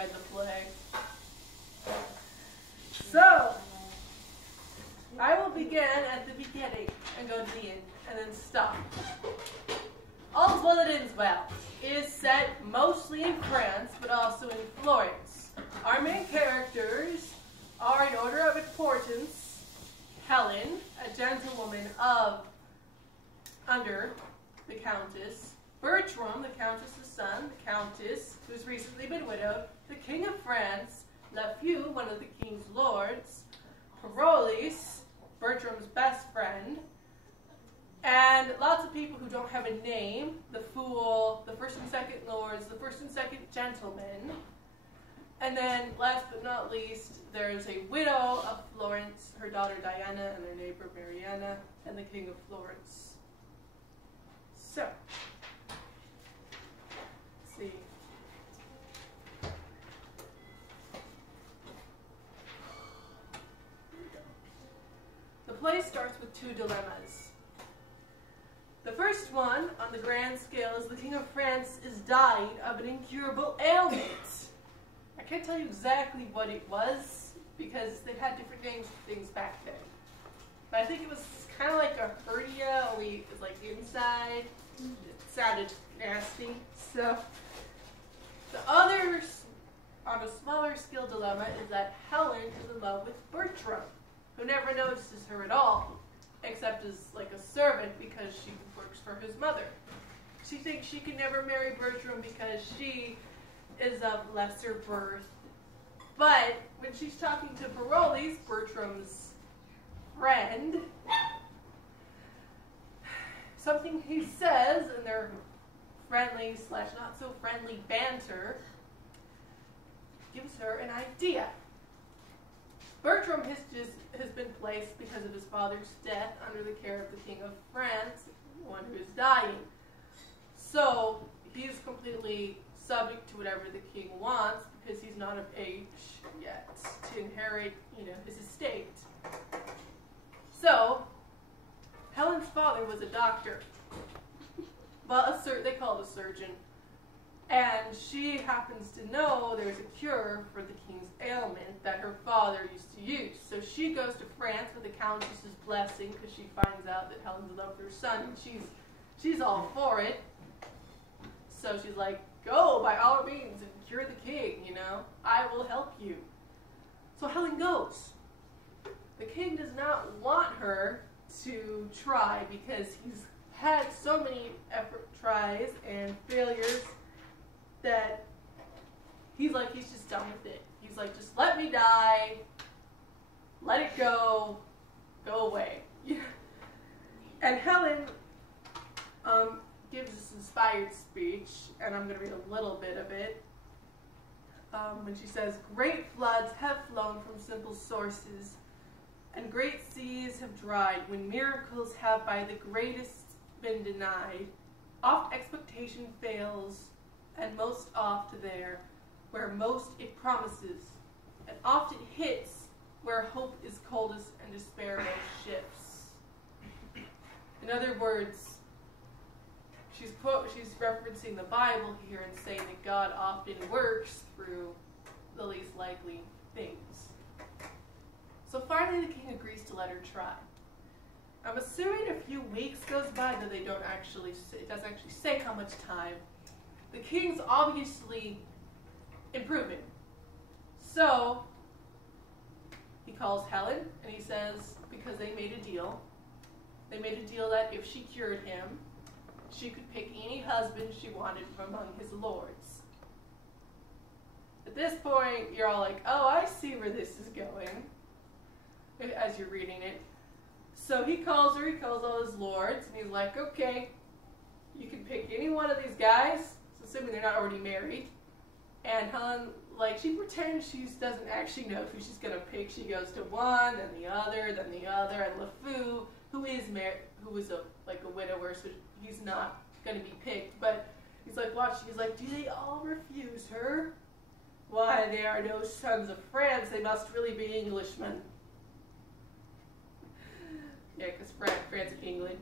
read the play. So, I will begin at the beginning and go to the end, and then stop. All's Well That Ends Well is set mostly in France, but also in Florence. Our main characters are, in order of importance, Helen, a gentlewoman under the Countess, Bertram, the Countess's son, the Countess, who's recently been widowed, the King of France, Lafeu, one of the King's lords, Parolles, Bertram's best friend, and lots of people who don't have a name, the Fool, the first and second lords, the first and second gentlemen, and then last but not least, there's a widow of Florence, her daughter Diana, and their neighbor Mariana, and the King of Florence. So, let's see. The play starts with two dilemmas. The first one, on the grand scale, is the King of France is dying of an incurable ailment. I can't tell you exactly what it was, because they had different names for things back then. But I think it was kind of like a hernia, only it was like inside. It sounded nasty. So, the other, on a smaller scale dilemma, is that Helen is in love with Bertram, who never notices her at all, except as like a servant because she works for his mother. She thinks she can never marry Bertram because she is of lesser birth. But when she's talking to Parolles, Bertram's friend, something he says in their friendly / not so friendly banter gives her an idea. Bertram has been placed because of his father's death under the care of the King of France, one who is dying. So he's completely subject to whatever the king wants because he's not of age yet to inherit, his estate. So Helen's father was a doctor. Well, they call it a surgeon. And she happens to know there's a cure for the king's ailment that her father used to use. So she goes to France with the Countess's blessing because she finds out that Helen's in love with her son, and she's all for it. So she's like, go by all means and cure the king, I will help you. So Helen goes. The king does not want her to try because he's had so many tries and failures that he's just done with it. He's like, just let me die, let it go away. And Helen gives this inspired speech, and I'm going to read a little bit of it. When she says, great floods have flown from simple sources, and great seas have dried, when miracles have by the greatest been denied. Oft expectation fails, and most oft there, where most it promises, and oft it hits, where hope is coldest and despair most shifts. In other words, she's referencing the Bible here and saying that God often works through the least likely things. So finally the king agrees to let her try. I'm assuming a few weeks goes by, though it doesn't actually say how much time. The king's obviously improving. So he calls Helen and he says, because they made a deal that if she cured him, she could pick any husband she wanted from among his lords. At this point, you're all like, oh, I see where this is going, as you're reading it. So he calls all his lords, and he's like, okay, you can pick any one of these guys, assuming they're not already married. And Helen, she pretends she doesn't actually know who she's going to pick. She goes to one, then the other, and Lafeu, who is married, who is a widower, so he's not going to be picked. But he's like, watch, he's like, do they all refuse her? Why, they are no sons of France, they must really be Englishmen. Yeah, because France and England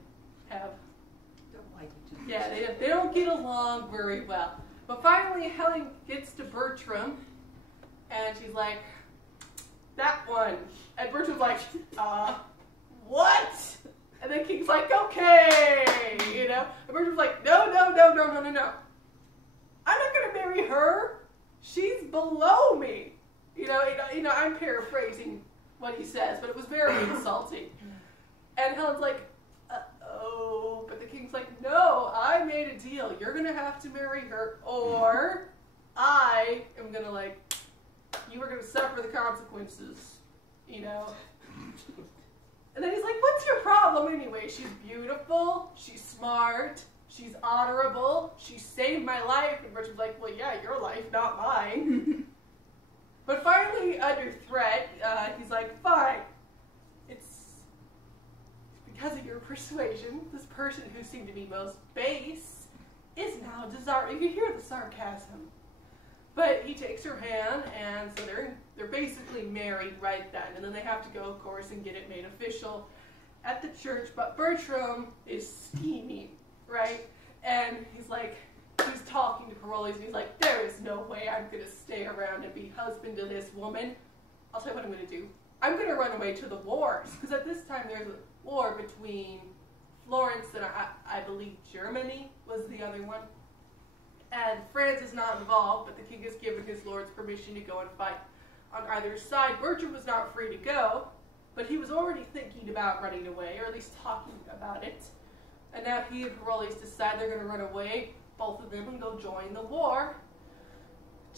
don't like each other. Yeah, they don't get along very well. But finally, Helen gets to Bertram, And she's like, that one. And Bertram's like, what? And then King's like, okay, you know? And Bertram's like, no. I'm not gonna marry her. She's below me. You know, I'm paraphrasing what he says, but it was very insulting. And Helen's like, uh-oh. But the King's like, no, I made a deal. You're gonna have to marry her, or I am gonna, like, you are gonna suffer the consequences, you know? And then he's like, what's your problem anyway? She's beautiful, she's smart, she's honorable, she saved my life. And Bertram's like, well, yeah, your life, not mine. But finally, under threat, he's like, fine. It's because of your persuasion, this person who seemed to be most base is now desirable. You can hear the sarcasm. But he takes her hand, and so they're basically married right then. And then they have to go, of course, and get it made official at the church. But Bertram is steaming, right? And he's talking to Parolles, and he's like, there is no way I'm going to stay around and be husband to this woman. I'll tell you what I'm going to do. I'm going to run away to the wars. Because at this time, there's a war between Florence and I believe Germany was the other one. And France is not involved, but the king has given his lords permission to go and fight on either side. Bertram was not free to go, but he was already thinking about running away, or at least talking about it. And now he and Parolles decide they're going to run away, both of them, and go join the war.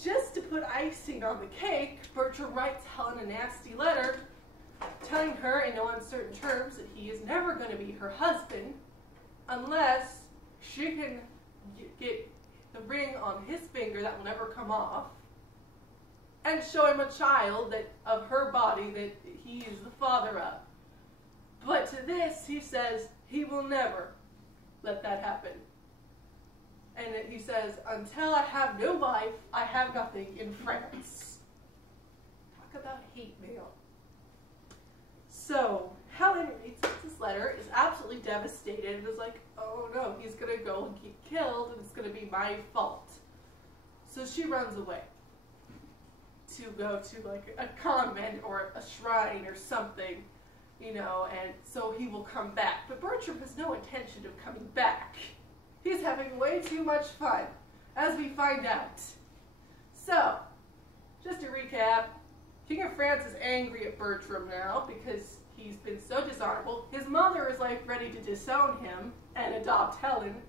Just to put icing on the cake, Bertram writes Helen a nasty letter, telling her in no uncertain terms that he is never going to be her husband unless she can get the ring on his finger that will never come off, and show him a child of her body that he is the father of. But to this, he says he will never let that happen. And he says, until I have no wife, I have nothing in France. Talk about hate mail. So Helen reads this letter, is absolutely devastated, and is like, oh no, he's going to go and get killed, and it's going to be my fault. So she runs away to go to like a convent or a shrine or something, you know, and so he will come back. But Bertram has no intention of coming back. He's having way too much fun, as we find out. So, just to recap, King of France is angry at Bertram now because he's been so dishonorable. His mother is like ready to disown him and adopt Helen.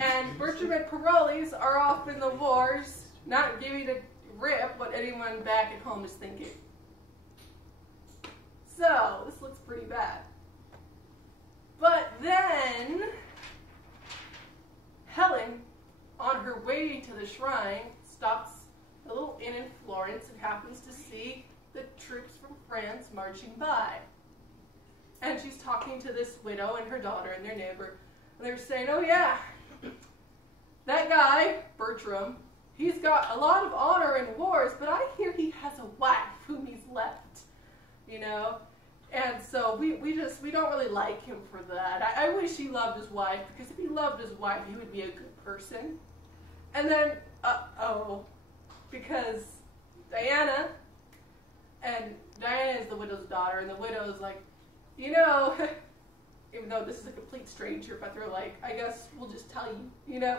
And Bertram and Parolles are off in the wars, not giving a rip what anyone back at home is thinking. So, this looks pretty bad. But then Helen, on her way to the shrine, stops a little inn in Florence and happens to see the troops from France marching by. And she's talking to this widow and her daughter and their neighbor, and they're saying, oh yeah, that guy, Bertram, he's got a lot of honor in wars, but I hear he has a wife whom he's left, you know? And so we don't really like him for that. I wish he loved his wife, because if he loved his wife, he would be a good person. And then, because Diana is the widow's daughter, and the widow is like, you know, even though this is a complete stranger, but they're like, I guess we'll just tell you, you know,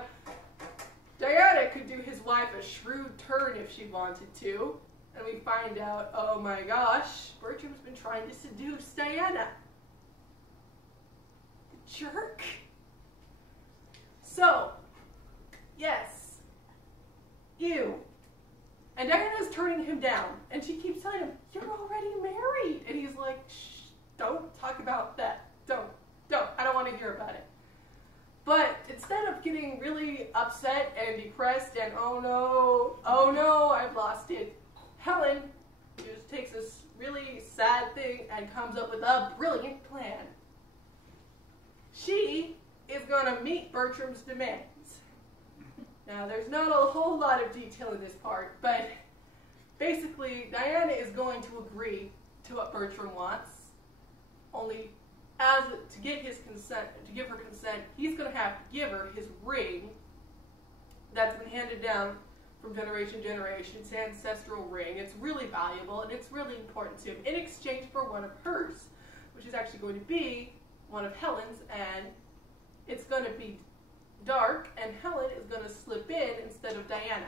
Diana could do his wife a shrewd turn if she wanted to. And we find out, oh my gosh, Bertram's been trying to seduce Diana. The jerk. So, yes, ew. And Diana's turning him down, and she keeps telling him, you're already married. And he's like, shh, don't talk about that. Don't, I don't want to hear about it. But instead of getting really upset and depressed and, oh no, I've lost it, Helen just takes this really sad thing and comes up with a brilliant plan. She is going to meet Bertram's demands. Now, there's not a whole lot of detail in this part, but basically, Diana is going to agree to what Bertram wants, only to get his consent, to give her consent, he's going to have to give her his ring that's been handed down from generation to generation. It's an ancestral ring. It's really valuable, and it's really important to him, in exchange for one of hers, which is actually going to be one of Helen's, and it's going to be dark, and Helen is going to slip in instead of Diana.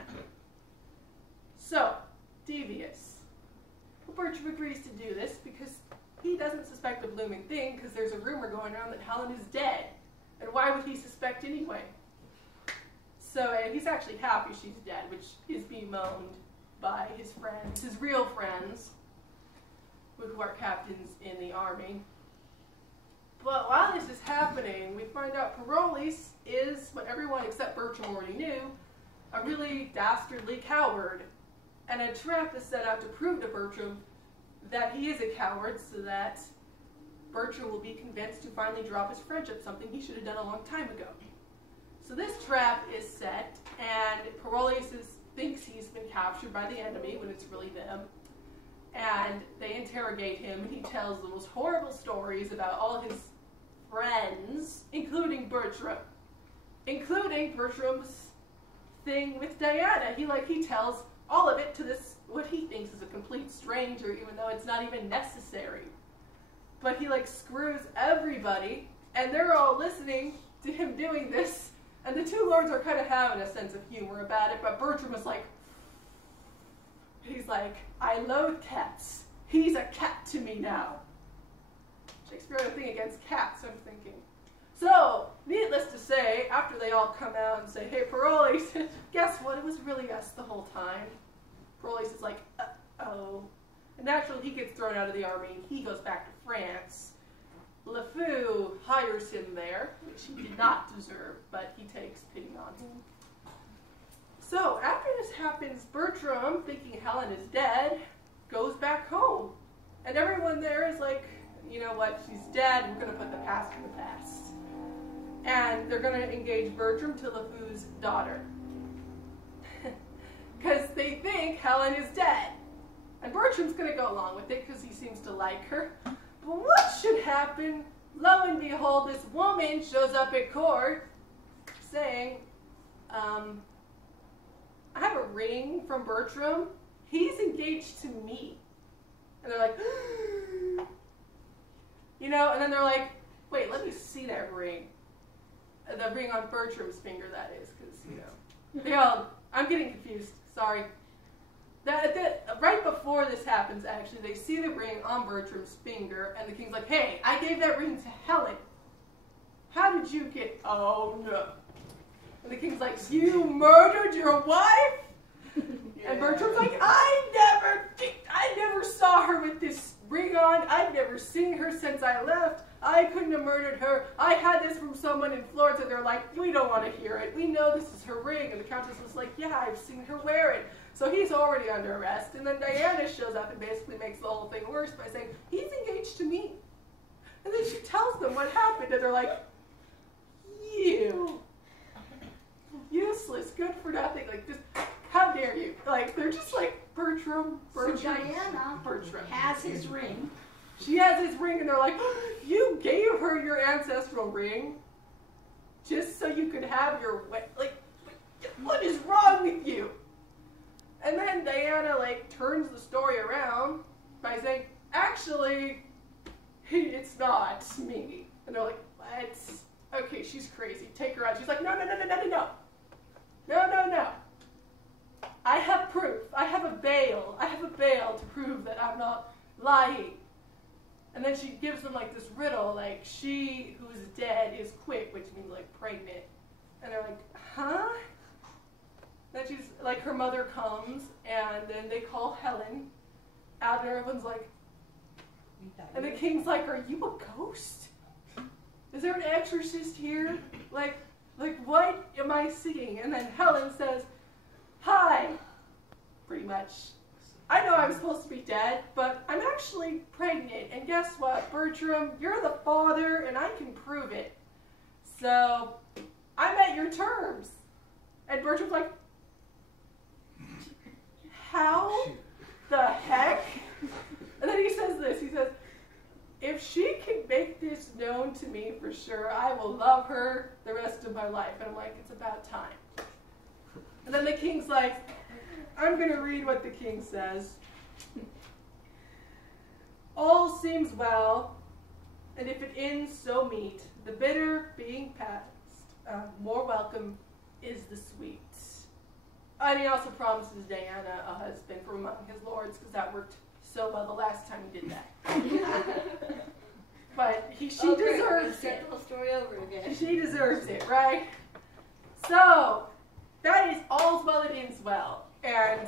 So, devious. Well, Bertram agrees to do this because he doesn't suspect a blooming thing, because there's a rumor going around that Helen is dead. And why would he suspect anyway? So, and he's actually happy she's dead, which is bemoaned by his friends, his real friends, who are captains in the army. But while this is happening, we find out Parolles is, what everyone except Bertram already knew, a really dastardly coward. And a trap is set out to prove to Bertram that he is a coward, so that Bertram will be convinced to finally drop his friendship, something he should have done a long time ago. So this trap is set, and Parolles thinks he's been captured by the enemy when it's really them. And they interrogate him, and he tells the most horrible stories about all his friends, including Bertram. Including Bertram's thing with Diana. He tells all of it to this, what he thinks is a complete stranger, even though it's not even necessary. But he screws everybody, and they're all listening to him doing this, and the two lords are kind of having a sense of humor about it, but Bertram is he's like, I loathe cats. He's a cat to me now. Shakespeare had a thing against cats, I'm thinking. So, needless to say, after they all come out and say, hey, Parolles, guess what? It was really us the whole time. Parolles is like, uh-oh. And naturally, he gets thrown out of the army, and he goes back to France. LeFou hires him there, which he did not deserve, but he takes pity on him. So, after this happens, Bertram, thinking Helen is dead, goes back home. And everyone there is like, you know what, she's dead, we're going to put the past in the past. And they're going to engage Bertram to LeFou's daughter. Because they think Helen is dead. And Bertram's going to go along with it because he seems to like her. But what should happen? Lo and behold, this woman shows up at court saying, I have a ring from Bertram. He's engaged to me. And they're like, and then they're like, wait, let me see that ring. The ring on Bertram's finger, that is, because, I'm getting confused, sorry. Right before this happens, actually, they see the ring on Bertram's finger, and the king's like, hey, I gave that ring to Helen. How did you get, oh no. And the king's like, you murdered your wife? Yeah. And Bertram's like, I never saw her with this ring on. I've never seen her since I left. I couldn't have murdered her. I had this from someone in Florence, and they're like, we don't want to hear it. We know this is her ring. And the countess was like, yeah, I've seen her wear it. So he's already under arrest. And then Diana shows up and basically makes the whole thing worse by saying, he's engaged to me. And then she tells them what happened, and they're like, you. Useless, good for nothing. Just, how dare you? They're just like, Bertram. So Diana has his ring. She has his ring, and they're like, you gave her your ancestral ring just so you could have your, what is wrong with you? And then Diana, turns the story around by saying, actually, it's not me. And they're like, what? Okay, she's crazy. Take her out. She's like, no. No. I have proof. I have a veil. To prove that I'm not lying. And then she gives them this riddle, she who is dead is quick, which means pregnant. And they're like, huh? Then she's her mother comes, and then they call Helen out, and everyone's like, and the king's like, are you a ghost? Is there an exorcist here? What am I seeing? And then Helen says, hi, pretty much. I know I'm supposed to be dead, but I'm actually pregnant. And guess what, Bertram? You're the father, and I can prove it. So, I'm at your terms. And Bertram's like, how the heck? And then he says this. He says, if she can make this known to me for sure, I will love her the rest of my life. And I'm like, it's about time. And then the king's like, I'm going to read what the king says. All seems well, and if it ends so meet, the bitter being past, more welcome is the sweet. And he also promises Diana a husband from among his lords, because that worked so well the last time he did that. But she deserves it. The whole story over again. She deserves it, right? So, that is all's well that ends well. And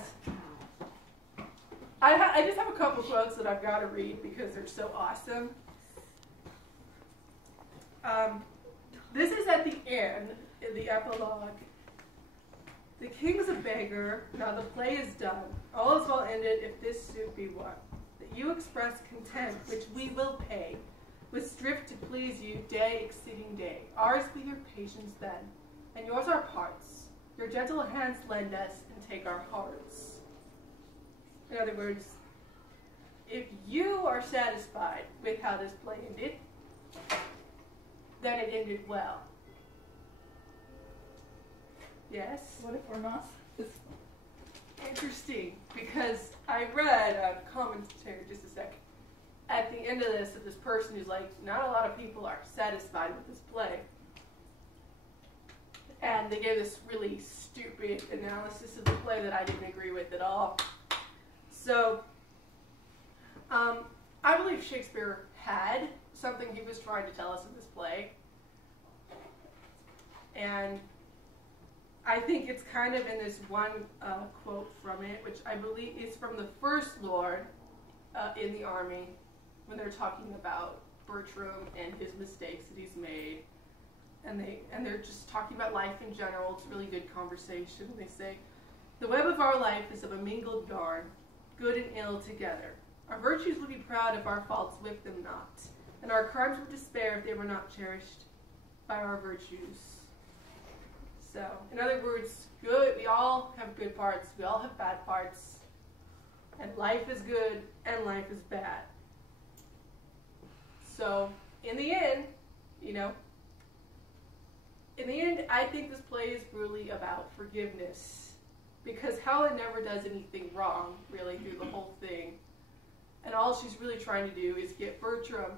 I just have a couple quotes that I've got to read because they're so awesome. This is at the end, in the epilogue. The king's a beggar, now the play is done. All is well ended if this suit be won. That you express content, which we will pay, with strift to please you, day exceeding day. Ours be your patience then, and yours our parts. Your gentle hands lend us, and take our hearts. In other words, if you are satisfied with how this play ended, then it ended well. Yes? What if we're not? Interesting, because I read a commentary, just a second, at the end of this person who's like, not a lot of people are satisfied with this play. And they gave this really stupid analysis of the play that I didn't agree with at all. So, I believe Shakespeare had something he was trying to tell us in this play. And I think it's kind of in this one quote from it, which I believe is from the First Lord in the army, when they're talking about Bertram and his mistakes that he's made. And they're just talking about life in general. It's a really good conversation. They say, the web of our life is of a mingled yarn, good and ill together. Our virtues would be proud if our faults whipped them not, and our crimes would despair if they were not cherished by our virtues. So, in other words, good. We all have good parts. We all have bad parts. And life is good and life is bad. So, in the end, I think this play is really about forgiveness. Because Helen never does anything wrong, really, through the whole thing. And all she's really trying to do is get Bertram.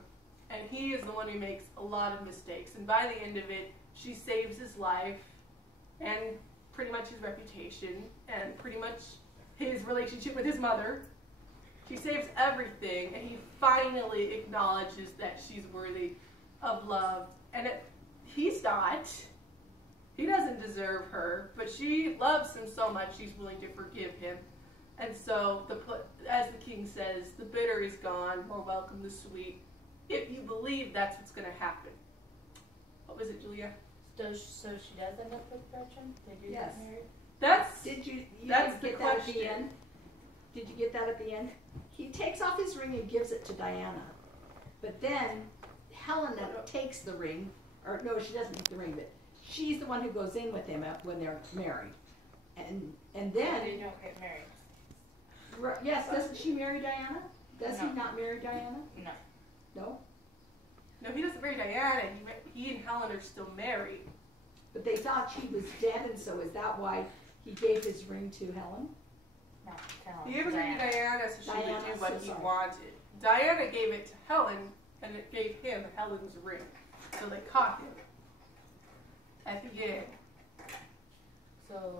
And he is the one who makes a lot of mistakes. And by the end of it, she saves his life, and pretty much his reputation, and pretty much his relationship with his mother. She saves everything, and he finally acknowledges that she's worthy of love. And he's not. He doesn't deserve her, but she loves him so much she's willing to forgive him. And so, as the king says, the bitter is gone, more welcome the sweet, if you believe that's what's going to happen. What was it, Julia? So she does end up with Bertram? They do Yes. get married? That's you that's didn't the get that question. at the end? Did you get that at the end? He takes off his ring and gives it to Diana. But then Helena takes the ring, or no, she doesn't take the ring, but she's the one who goes in with him when they're married. And then They don't get married. yes, doesn't she marry Diana? Does No. he not marry Diana? No. No? No, he doesn't marry Diana. He and Helen are still married. But they thought she was dead, and so is that why he gave his ring to Helen? No. He gave his ring to Diana so she would Diana, do what so he sorry. wanted. Diana gave it to Helen, and it gave him Helen's ring. So they caught him at the end. So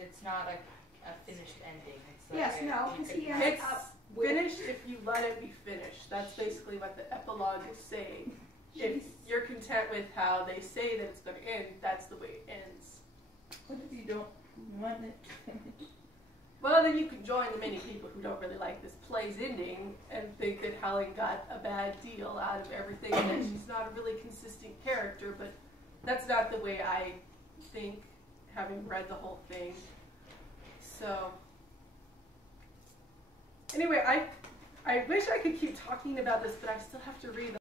it's not a finished ending. It's like Yes, no, you because could- he ends It's up with... finished if you let it be finished. That's basically what the epilogue is saying. If you're content with how they say that it's going to end, that's the way it ends. What if you don't want it to finish? Well, then you can join the many people who don't really like this play's ending and think that Helen got a bad deal out of everything and that she's not a really consistent character, but that's not the way I think, having read the whole thing. So, anyway, I wish I could keep talking about this, but I still have to read